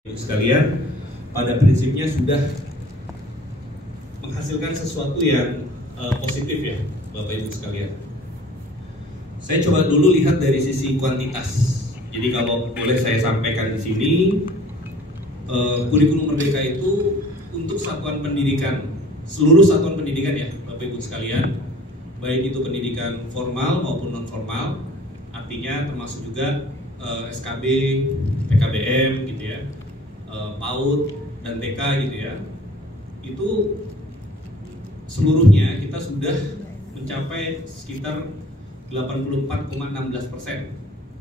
Sekalian, pada prinsipnya sudah menghasilkan sesuatu yang positif ya, Bapak Ibu sekalian. Saya coba dulu lihat dari sisi kuantitas. Jadi kalau boleh saya sampaikan di sini, kurikulum Merdeka itu untuk satuan pendidikan, seluruh satuan pendidikan ya, Bapak Ibu sekalian, baik itu pendidikan formal maupun non formal, artinya termasuk juga SKB, PKBM gitu ya. PAUD dan TK gitu ya, itu seluruhnya kita sudah mencapai sekitar 84,16%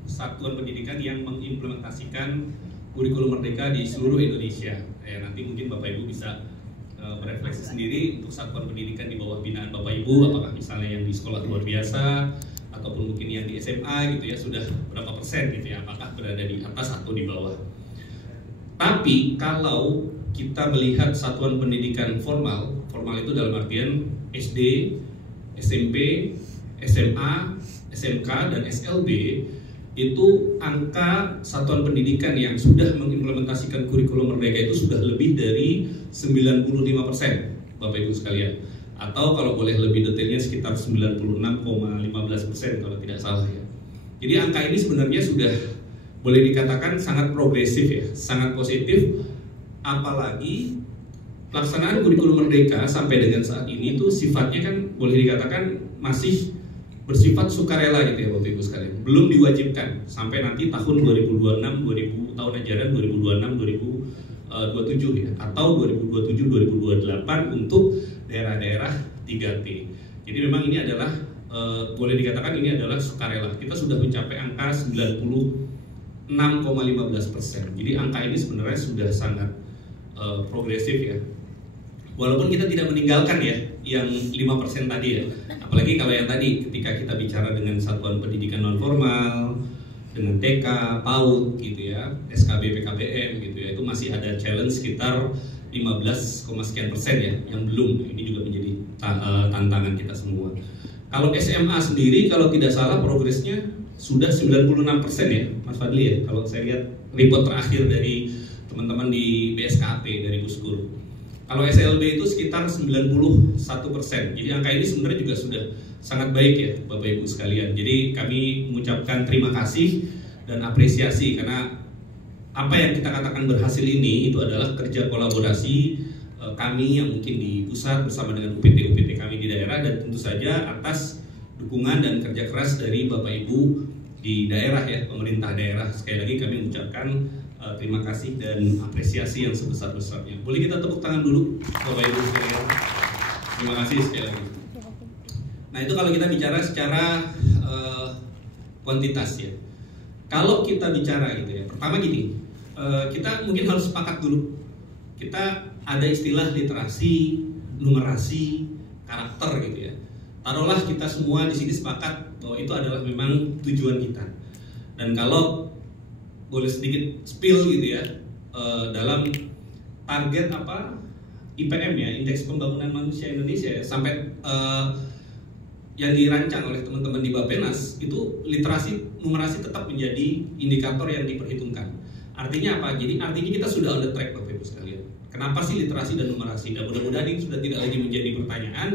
satuan pendidikan yang mengimplementasikan kurikulum Merdeka di seluruh Indonesia. Nanti mungkin Bapak Ibu bisa berefleksi sendiri untuk satuan pendidikan di bawah binaan Bapak Ibu, apakah misalnya yang di sekolah luar biasa ataupun mungkin yang di SMA gitu ya, sudah berapa persen gitu ya, apakah berada di atas atau di bawah. Tapi kalau kita melihat satuan pendidikan formal itu dalam artian SD, SMP, SMA, SMK, dan SLB, itu angka satuan pendidikan yang sudah mengimplementasikan kurikulum Merdeka itu sudah lebih dari 95%, Bapak Ibu sekalian. Atau kalau boleh lebih detailnya sekitar 96,15% kalau tidak salah ya. Jadi angka ini sebenarnya sudah boleh dikatakan sangat progresif ya, sangat positif, apalagi pelaksanaan kurikulum Merdeka sampai dengan saat ini itu sifatnya kan boleh dikatakan masih bersifat sukarela gitu ya Bapak Ibu sekalian, belum diwajibkan sampai nanti tahun 2026, tahun ajaran 2026-2027 ya, atau 2027-2028 untuk daerah-daerah 3T. Jadi memang ini adalah boleh dikatakan ini adalah sukarela. Kita sudah mencapai angka 6,15%. Jadi angka ini sebenarnya sudah sangat progresif ya. Walaupun kita tidak meninggalkan ya yang 5% tadi ya. Apalagi kalau yang tadi ketika kita bicara dengan satuan pendidikan non formal, dengan TK, PAUD gitu ya, SKB, PKBM gitu ya, itu masih ada challenge sekitar 15, sekian persen ya yang belum. Ini juga menjadi tantangan kita semua. Kalau SMA sendiri kalau tidak salah progresnya sudah 96% ya Mas Fadli ya, kalau saya lihat report terakhir dari teman-teman di BSKP dari Puskur. Kalau SLB itu sekitar 91%. Jadi angka ini sebenarnya juga sudah sangat baik ya Bapak Ibu sekalian. Jadi kami mengucapkan terima kasih dan apresiasi karena apa yang kita katakan berhasil ini itu adalah kerja kolaborasi kami yang mungkin di pusat bersama dengan UPT kami di daerah, dan tentu saja atas dukungan dan kerja keras dari Bapak Ibu di daerah ya, pemerintah daerah. Sekali lagi kami mengucapkan terima kasih dan apresiasi yang sebesar-besarnya. Boleh kita tepuk tangan dulu Bapak Ibu sekalian. Terima kasih sekali lagi. Nah itu kalau kita bicara secara kuantitas ya. Kalau kita bicara gitu ya, pertama gini, kita mungkin harus sepakat dulu. Kita ada istilah literasi, numerasi, karakter gitu ya. Taruhlah kita semua di sini sepakat bahwa itu adalah memang tujuan kita. Dan kalau boleh sedikit spill gitu ya, dalam target apa IPM ya, Indeks Pembangunan Manusia Indonesia ya, sampai yang dirancang oleh teman-teman di Bappenas itu literasi, numerasi tetap menjadi indikator yang diperhitungkan. Artinya apa? Jadi artinya kita sudah on the track Bapak Ibu sekalian. Kenapa sih literasi dan numerasi? Dan mudah-mudahan ini sudah tidak lagi menjadi pertanyaan.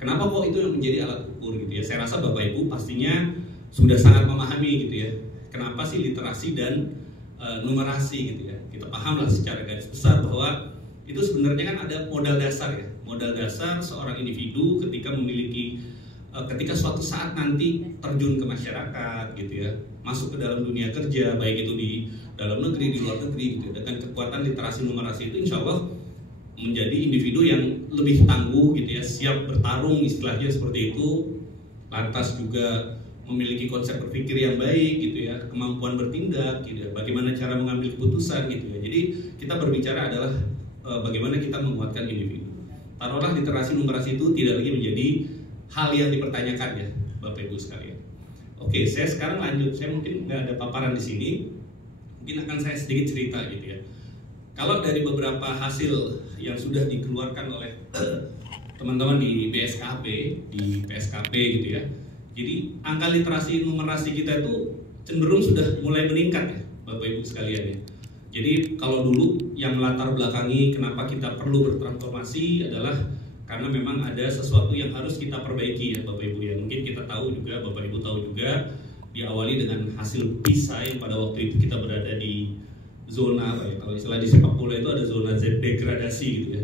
Kenapa kok itu yang menjadi alat ukur gitu ya? Saya rasa Bapak Ibu pastinya sudah sangat memahami gitu ya. Kenapa sih literasi dan numerasi gitu ya? Kita pahamlah secara garis besar bahwa itu sebenarnya kan ada modal dasar ya. Modal dasar seorang individu ketika memiliki ketika suatu saat nanti terjun ke masyarakat gitu ya, masuk ke dalam dunia kerja, baik itu di dalam negeri, di luar negeri gitu ya, dengan kekuatan literasi numerasi itu insya Allah menjadi individu yang lebih tangguh gitu ya, siap bertarung istilahnya seperti itu, lantas juga memiliki konsep berpikir yang baik gitu ya, kemampuan bertindak gitu ya, bagaimana cara mengambil keputusan gitu ya. Jadi kita berbicara adalah bagaimana kita menguatkan individu. Taruhlah literasi numerasi itu tidak lagi menjadi hal yang dipertanyakan ya Bapak Ibu sekalian. Oke, saya sekarang lanjut. Saya mungkin nggak ada paparan di sini, mungkin akan saya sedikit cerita gitu ya. Kalau dari beberapa hasil yang sudah dikeluarkan oleh teman-teman di BSKP, di PSKP gitu ya. Jadi angka literasi numerasi kita itu cenderung sudah mulai meningkat ya Bapak Ibu sekalian ya. Jadi kalau dulu yang melatar belakangi kenapa kita perlu bertransformasi adalah karena memang ada sesuatu yang harus kita perbaiki ya Bapak Ibu ya. Mungkin kita tahu juga, Bapak Ibu tahu juga, diawali dengan hasil PISA yang pada waktu itu kita berada di zona apa ya, kalau istilah di sepak bola itu ada zona degradasi gitu ya,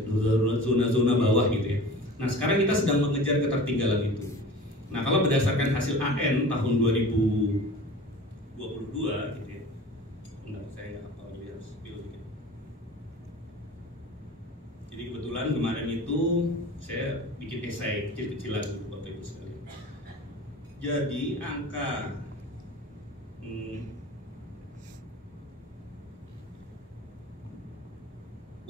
zona bawah gitu ya. Nah sekarang kita sedang mengejar ketertinggalan itu. Nah kalau berdasarkan hasil AN tahun 2022 gitu ya, bentar saya nggak hafal jadi harus spill dikit. Jadi kebetulan kemarin itu saya bikin esai kecil-kecilan gitu Bapak Ibu sekalian. Jadi angka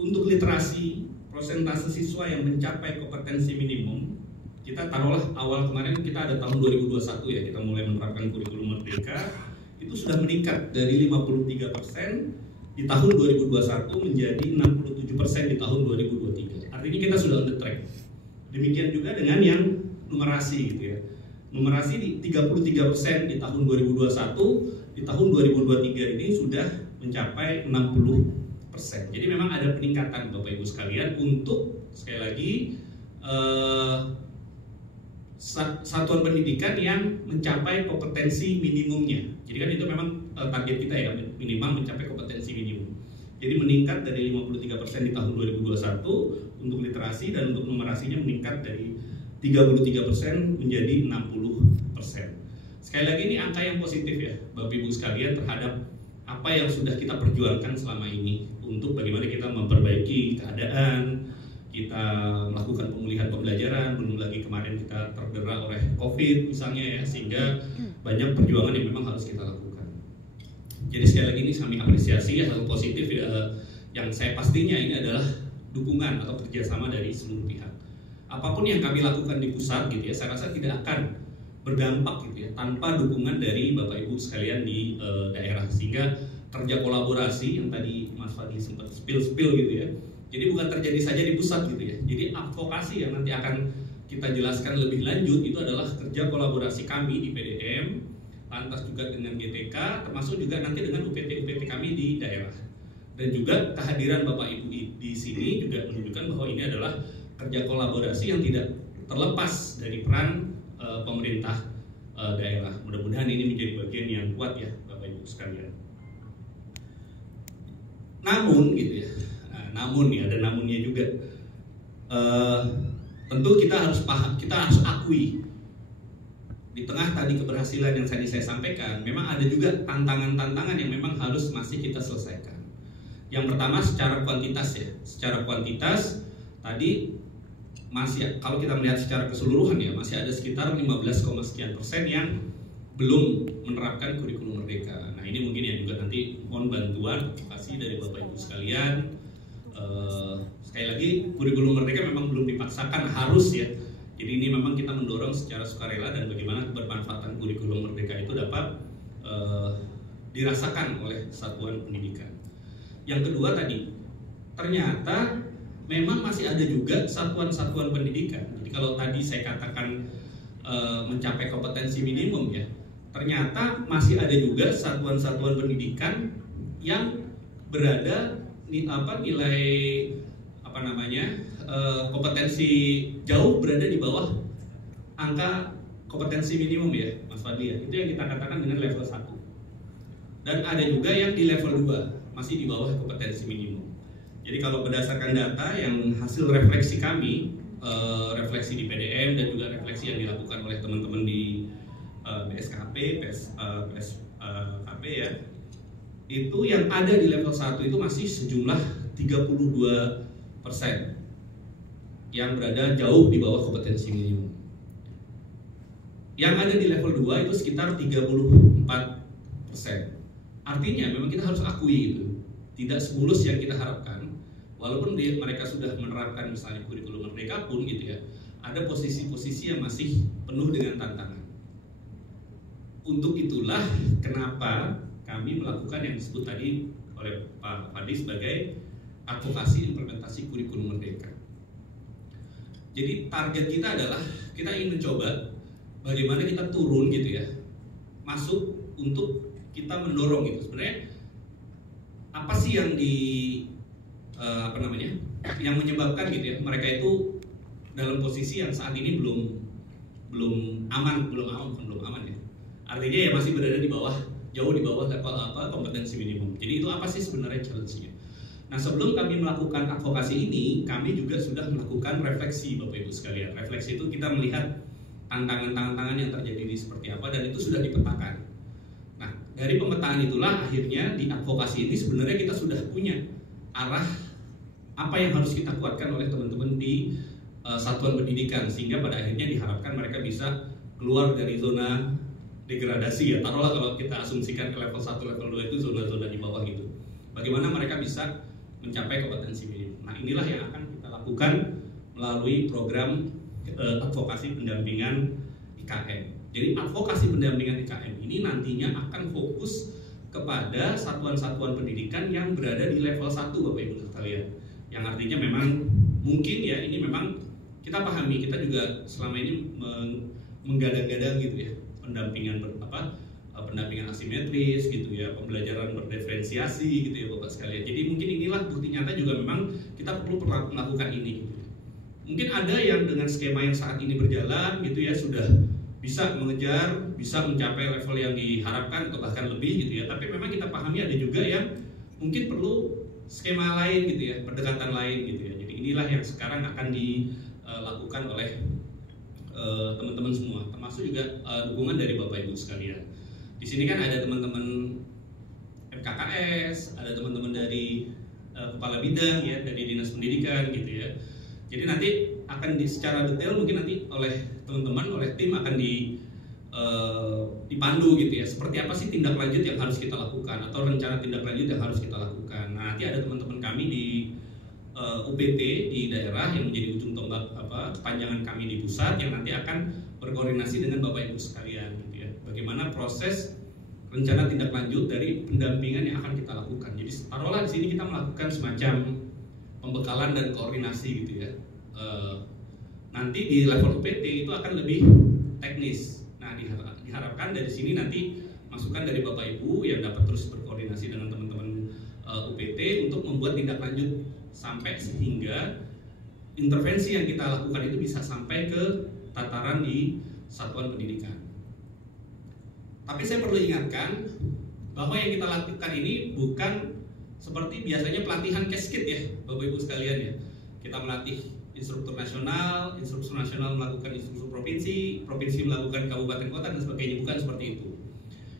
untuk literasi, persentase siswa yang mencapai kompetensi minimum, kita taruhlah awal kemarin kita ada tahun 2021 ya, kita mulai menerapkan kurikulum merdeka, itu sudah meningkat dari 53% di tahun 2021 menjadi 67% di tahun 2023. Artinya kita sudah on the track. Demikian juga dengan yang numerasi gitu ya. Numerasi di 33% di tahun 2021, di tahun 2023 ini sudah mencapai 60%. Jadi memang ada peningkatan Bapak Ibu sekalian untuk sekali lagi satuan pendidikan yang mencapai kompetensi minimumnya. Jadi kan itu memang target kita ya, minimal mencapai kompetensi minimum. Jadi meningkat dari 53% di tahun 2021 untuk literasi, dan untuk numerasinya meningkat dari 33% menjadi 60%. Sekali lagi ini angka yang positif ya Bapak Ibu sekalian terhadap apa yang sudah kita perjuangkan selama ini untuk bagaimana kita memperbaiki keadaan, kita melakukan pemulihan pembelajaran, belum lagi kemarin kita terdera oleh COVID misalnya ya, sehingga banyak perjuangan yang memang harus kita lakukan. Jadi sekali lagi ini kami apresiasi hal positif ya, yang saya pastinya ini adalah dukungan atau kerjasama dari seluruh pihak. Apapun yang kami lakukan di pusat gitu ya, saya rasa tidak akan berdampak gitu ya tanpa dukungan dari Bapak Ibu sekalian di daerah, sehingga kerja kolaborasi yang tadi Mas Fadli sempat spill gitu ya. Jadi bukan terjadi saja di pusat gitu ya. Jadi advokasi yang nanti akan kita jelaskan lebih lanjut itu adalah kerja kolaborasi kami di PDM, lantas juga dengan GTK, termasuk juga nanti dengan UPT kami di daerah. Dan juga kehadiran Bapak Ibu di sini juga menunjukkan bahwa ini adalah kerja kolaborasi yang tidak terlepas dari peran pemerintah daerah. Mudah-mudahan ini menjadi bagian yang kuat ya Bapak Ibu sekalian. Namun gitu ya, namun ya, ada namunnya juga. Tentu kita harus paham, kita harus akui di tengah tadi keberhasilan yang tadi saya sampaikan, memang ada juga tantangan-tantangan yang memang harus masih kita selesaikan. Yang pertama secara kuantitas ya, secara kuantitas tadi masih, kalau kita melihat secara keseluruhan ya, masih ada sekitar 15,sekian% yang belum menerapkan kurikulum merdeka. Nah ini mungkin yang juga nanti mohon bantuan advokasi dari Bapak Ibu sekalian. Sekali lagi kurikulum merdeka memang belum dipaksakan harus ya. Jadi ini memang kita mendorong secara sukarela dan bagaimana kebermanfaatan kurikulum merdeka itu dapat dirasakan oleh satuan pendidikan. Yang kedua tadi, ternyata memang masih ada juga satuan-satuan pendidikan. Jadi kalau tadi saya katakan mencapai kompetensi minimum ya, ternyata masih ada juga satuan-satuan pendidikan yang berada nilai kompetensi jauh berada di bawah angka kompetensi minimum ya Mas Fadli ya. Itu yang kita katakan dengan level 1. Dan ada juga yang di level 2 masih di bawah kompetensi minimum. Jadi kalau berdasarkan data yang hasil refleksi kami, refleksi di PDM dan juga refleksi yang dilakukan oleh teman-teman di BSKP, PSKP ya, itu yang ada di level 1 itu masih sejumlah 32% yang berada jauh di bawah kompetensi minimum. Yang ada di level 2 itu sekitar 34%. Artinya memang kita harus akui itu tidak semulus yang kita harapkan. Walaupun mereka sudah menerapkan misalnya kurikulum merdeka pun gitu ya, ada posisi-posisi yang masih penuh dengan tantangan. Untuk itulah kenapa kami melakukan yang disebut tadi oleh Pak Fadli sebagai advokasi implementasi kurikulum merdeka. Jadi target kita adalah kita ingin mencoba bagaimana kita turun gitu ya, masuk untuk kita mendorong gitu. Sebenarnya apa apa sih yang yang menyebabkan gitu ya mereka itu dalam posisi yang saat ini belum aman ya. Artinya ya masih berada jauh di bawah level kompetensi minimum. Jadi itu apa sih sebenarnya challenge-nya? Nah, sebelum kami melakukan advokasi ini, kami juga sudah melakukan refleksi, Bapak Ibu sekalian. Refleksi itu kita melihat tantangan-tantangan yang terjadi ini seperti apa, dan itu sudah dipetakan. Nah, dari pemetaan itulah akhirnya di advokasi ini sebenarnya kita sudah punya arah apa yang harus kita kuatkan oleh teman-teman di satuan pendidikan, sehingga pada akhirnya diharapkan mereka bisa keluar dari zona degradasi ya. Taruhlah kalau kita asumsikan ke level 1, level 2 itu zona-zona di bawah gitu. Bagaimana mereka bisa mencapai kompetensi minimum. Nah, inilah yang akan kita lakukan melalui program advokasi pendampingan IKM. Jadi advokasi pendampingan IKM ini nantinya akan fokus kepada satuan-satuan pendidikan yang berada di level 1, Bapak Ibu sekalian. Yang artinya memang mungkin ya ini memang kita pahami, kita juga selama ini menggadang-gadang gitu ya pendampingan asimetris gitu ya, pembelajaran berdiferensiasi gitu ya Bapak sekalian. Jadi mungkin inilah bukti nyata juga memang kita perlu melakukan ini gitu. Mungkin ada yang dengan skema yang saat ini berjalan gitu ya sudah bisa mengejar, bisa mencapai level yang diharapkan atau bahkan lebih gitu ya. Tapi memang kita pahami ada juga yang mungkin perlu skema lain gitu ya, pendekatan lain gitu ya. Jadi inilah yang sekarang akan dilakukan oleh teman-teman semua, termasuk juga dukungan dari Bapak Ibu sekalian. Di sini kan ada teman-teman MKKS, ada teman-teman dari kepala bidang ya, dari dinas pendidikan gitu ya. Jadi nanti akan secara detail mungkin nanti oleh teman-teman, oleh tim akan dipandu gitu ya. Seperti apa sih tindak lanjut yang harus kita lakukan atau rencana tindak lanjut yang harus kita lakukan. Nah, nanti ada teman-teman kami di UPT di daerah yang menjadi ujung tombak kepanjangan kami di pusat yang nanti akan berkoordinasi dengan Bapak Ibu sekalian gitu ya. Bagaimana proses rencana tindak lanjut dari pendampingan yang akan kita lakukan. Jadi taruhlah di sini kita melakukan semacam pembekalan dan koordinasi gitu ya. Nanti di level UPT itu akan lebih teknis. Nah, diharapkan dari sini nanti masukan dari Bapak Ibu yang dapat terus berkoordinasi dengan teman-teman UPT untuk membuat tindak lanjut sampai sehingga intervensi yang kita lakukan itu bisa sampai ke tataran di satuan pendidikan. Tapi saya perlu ingatkan bahwa yang kita lakukan ini bukan seperti biasanya pelatihan cascade ya Bapak Ibu sekalian ya. Kita melatih instruktur nasional melakukan instruktur provinsi, provinsi melakukan kabupaten kota dan sebagainya, bukan seperti itu.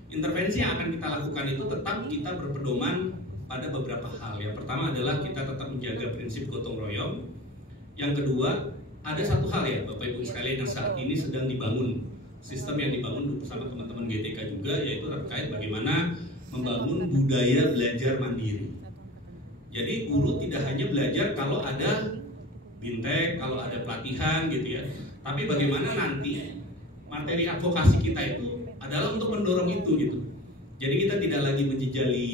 Intervensi yang akan kita lakukan itu tetap kita berpedoman pada beberapa hal. Yang pertama adalah kita tetap menjaga prinsip gotong royong. Yang kedua, ada satu hal ya Bapak Ibu sekalian yang saat ini sedang dibangun, sistem yang dibangun bersama teman-teman GTK juga, yaitu terkait bagaimana membangun budaya belajar mandiri. Jadi guru tidak hanya belajar kalau ada bintek, kalau ada pelatihan gitu ya, tapi bagaimana nanti materi advokasi kita itu adalah untuk mendorong itu gitu. Jadi kita tidak lagi menjejali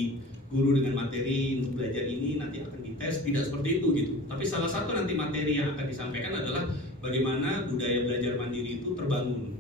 guru dengan materi untuk belajar ini nanti akan dites, tidak seperti itu gitu. Tapi salah satu nanti materi yang akan disampaikan adalah bagaimana budaya belajar mandiri itu terbangun.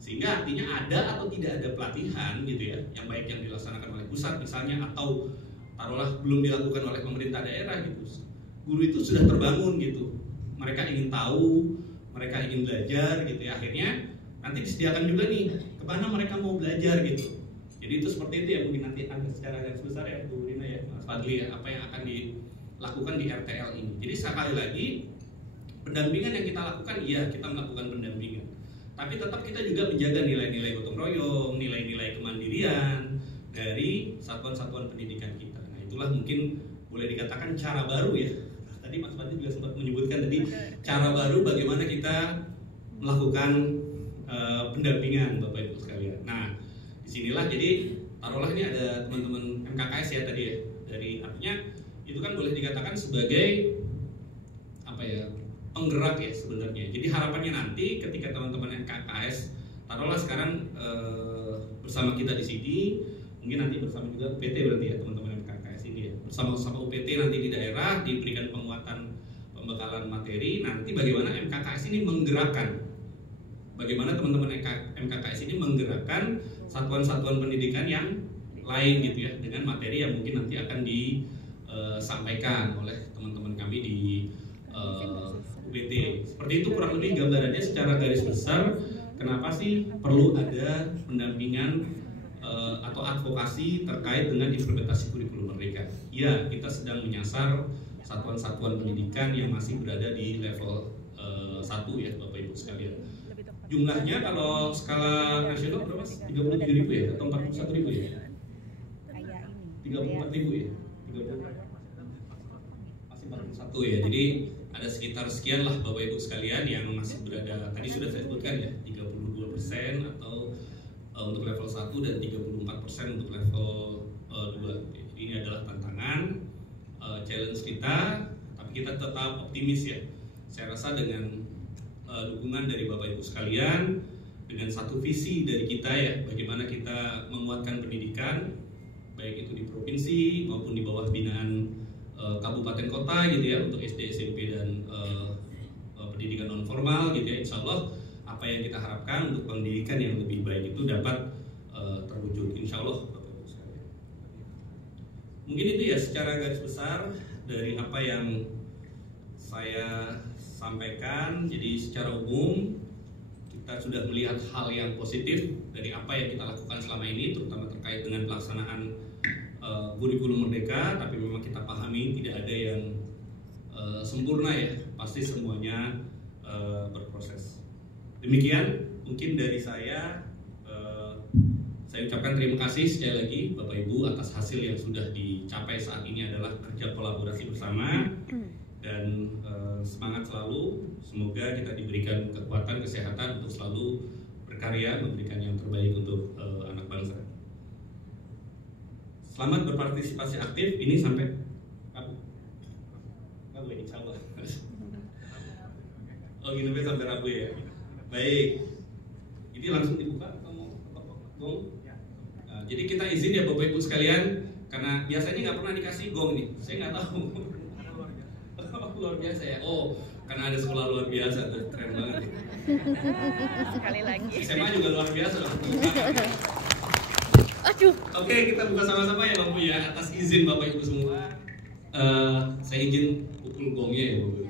Sehingga artinya ada atau tidak ada pelatihan gitu ya, yang baik yang dilaksanakan oleh pusat misalnya atau taruhlah belum dilakukan oleh pemerintah daerah gitu. Guru itu sudah terbangun gitu. Mereka ingin tahu, mereka ingin belajar gitu ya. Akhirnya nanti disediakan juga nih kemana mereka mau belajar gitu. Jadi itu seperti itu ya, mungkin nanti akan secara garis besar ya Bu Rina ya, Mas Fadli ya, apa yang akan dilakukan di RTL ini. Jadi sekali lagi pendampingan yang kita lakukan, iya kita melakukan pendampingan, tapi tetap kita juga menjaga nilai-nilai gotong royong, nilai-nilai kemandirian dari satuan-satuan pendidikan kita. Nah itulah mungkin boleh dikatakan cara baru ya. Tadi Mas Fadli juga sempat menyebutkan tadi cara baru bagaimana kita melakukan pendampingan Bapak Ibu sekalian. Nah disinilah jadi taruhlah ini ada teman-teman MKKS ya tadi ya, dari artinya itu kan boleh dikatakan sebagai apa ya, penggerak ya sebenarnya. Jadi harapannya nanti ketika teman-teman MKKS taruhlah sekarang bersama kita di sini, mungkin nanti bersama juga UPT berarti ya teman-teman MKKS ini ya, bersama-sama UPT nanti di daerah diberikan penguatan pembekalan materi. Nanti bagaimana MKKS ini menggerakkan, bagaimana teman-teman MKKS ini menggerakkan satuan-satuan pendidikan yang lain gitu ya, dengan materi yang mungkin nanti akan disampaikan oleh teman-teman kami di UBT. Seperti itu kurang lebih gambarannya secara garis besar. Kenapa sih perlu ada pendampingan atau advokasi terkait dengan implementasi kurikulum merdeka? Ya, kita sedang menyasar satuan-satuan pendidikan yang masih berada di level 1 ya Bapak Ibu sekalian. Jumlahnya kalau skala nasional berapa? 37.000 ya atau 41.000 ya? 34.000 ya? 30 masih 41 ya. Jadi ada sekitar sekian lah Bapak Ibu sekalian yang masih berada, tadi sudah saya sebutkan ya, 32% atau untuk level 1 dan 34% untuk level 2. Jadi ini adalah tantangan, challenge kita, tapi kita tetap optimis ya. Saya rasa dengan dukungan dari Bapak Ibu sekalian, dengan satu visi dari kita ya, bagaimana kita menguatkan pendidikan, baik itu di provinsi maupun di bawah binaan kabupaten kota gitu ya, untuk SD, SMP dan pendidikan non formal gitu ya. Insya Allah apa yang kita harapkan untuk pendidikan yang lebih baik itu dapat terwujud, insya Allah Bapak Ibu sekalian. Mungkin itu ya secara garis besar dari apa yang saya sampaikan. Jadi secara umum kita sudah melihat hal yang positif dari apa yang kita lakukan selama ini, terutama terkait dengan pelaksanaan kurikulum merdeka. Tapi memang kita pahami tidak ada yang sempurna ya, pasti semuanya berproses. Demikian mungkin dari saya. Saya ucapkan terima kasih sekali lagi Bapak Ibu atas hasil yang sudah dicapai saat ini adalah kerja kolaborasi bersama, dan semangat selalu. Semoga kita diberikan kekuatan, kesehatan untuk selalu berkarya, memberikan yang terbaik untuk anak bangsa. Selamat berpartisipasi aktif. Ini sampai Rabu ya, insya Allah. Oh gitu, sampai Rabu ya. Baik. Ini langsung dibuka atau mau gong? Nah, jadi kita izin ya Bapak Ibu sekalian, karena biasanya nggak pernah dikasih gong nih. Saya nggak tahu. Luar biasa ya. Oh, karena ada sekolah luar biasa tuh, keren banget ya. Sekali lagi. SMA juga luar biasa loh. Aduh. Oke, kita buka sama-sama ya Bapak ya. Atas izin Bapak Ibu semua, saya izin pukul gongnya ya Bapak.